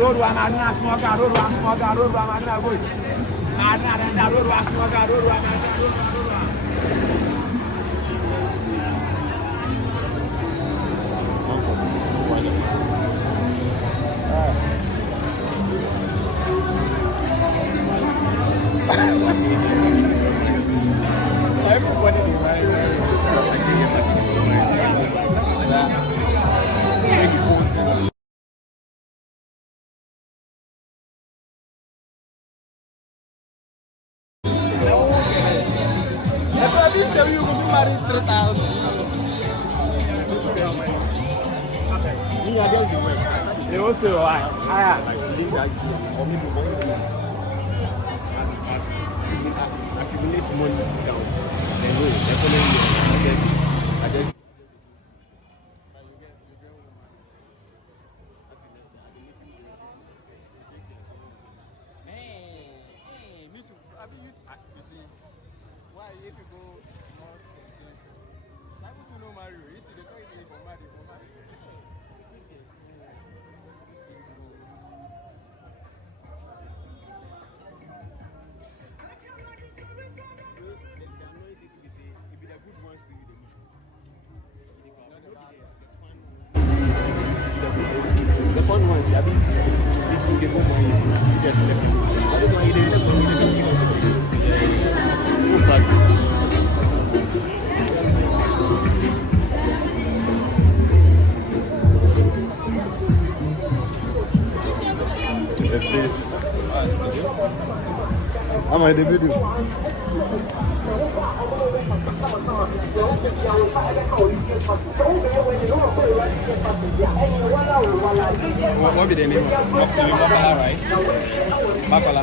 Road one and small car, road one small car, road one and go. And road one small car, road one. Everybody so you go marry 3,000. They also accumulate money down. Then go definitely. Me too. I mean, you see, why if you go north and things, so I want to know Mario. You to the toy for Mario. The fun one, I mean, if you give them money, you get slept. I don't know, you didn't know, you didn't know. Yes, please. I'm in the video. What be the name of Bacala, right? Bacala.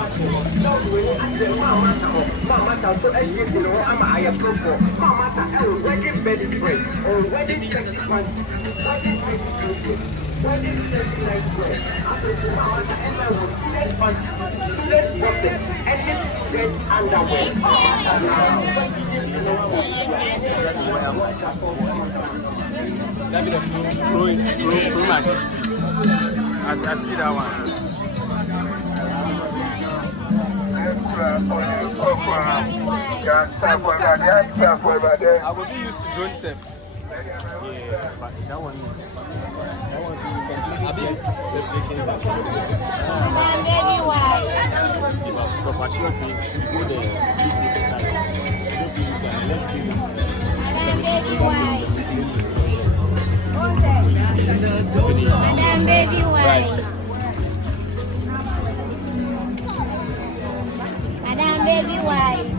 That be the Pro Max. I see that one. I will be used to drone set. Yeah, but that one restrictions. But she was saying, go there, Madam baby white. Madam baby white.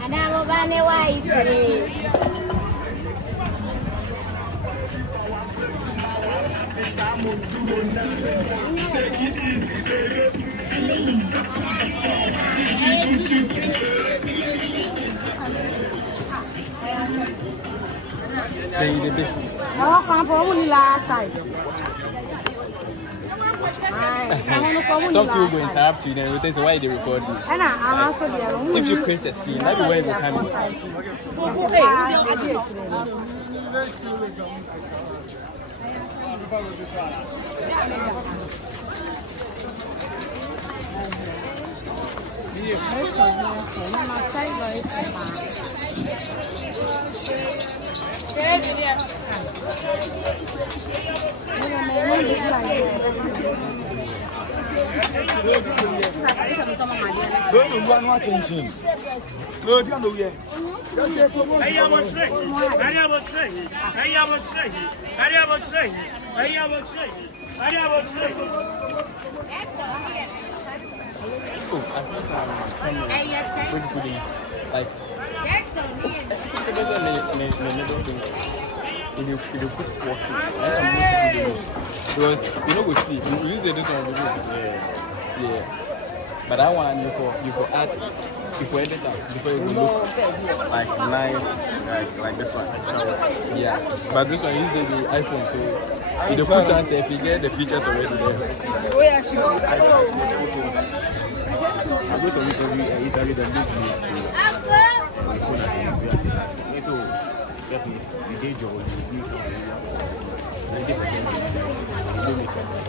Madam Obane white. the best. Ako kung po mo nila side. Something will go interrupt you, then we tell you why they record you. If you create a scene, that be where it will come in. If you put 40, because you know we see you use this one video. Yeah. But that one you for add if we edit that, before it will look like nice, like this one. Yeah, but this one uses the iPhone, so if you put on if you get the features already there. Oh yeah, sure. I go to Italy than this week. So definitely the day job will be 90%. You don't make something.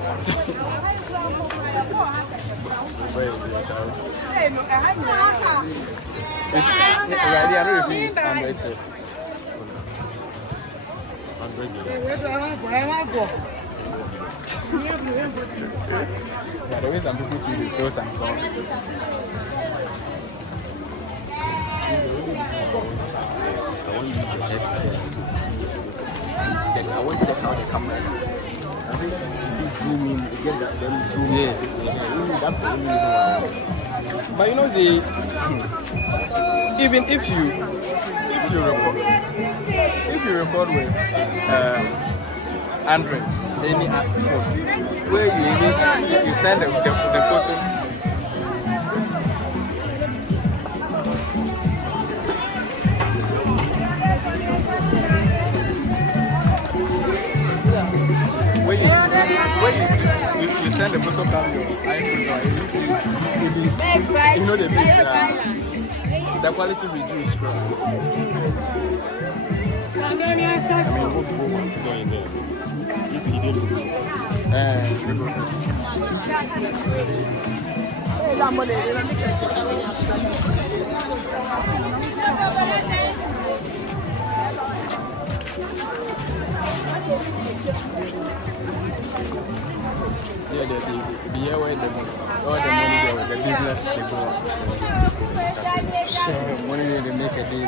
Already, I don't know if it's Android safe. Yeah, the way some people choose is so Samsung. I want to use the S then I want to check out the camera. I think if you zoom in, you get that then zoom. Yeah. Isn't that the only reason why? But you know, even if you record with Android, any phone, where you send the photo. When you send the photo from your iPhone, you know the the quality reduced. I mean, what people want is on there. If you did look yeah, the year where all the money there, the business they go on. Sure, money they make a day.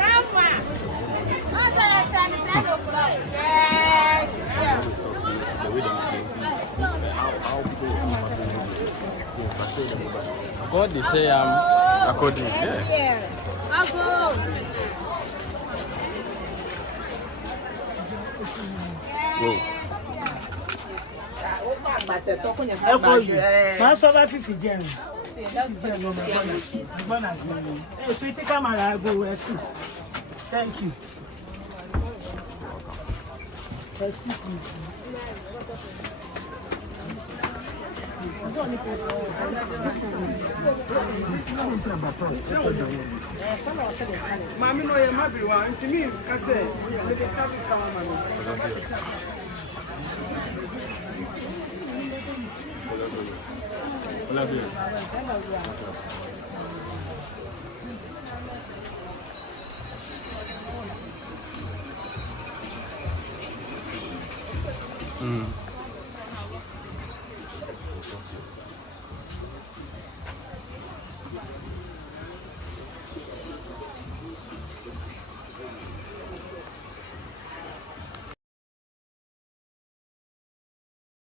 the way they can see how people God, they say according. Yeah. Whoa. What's over 50 Jerry? Hey, sweetie camera, go excuse. Thank you. Excuse me. Mami no ye mabi wa ntimi ka se le discuss ka mama.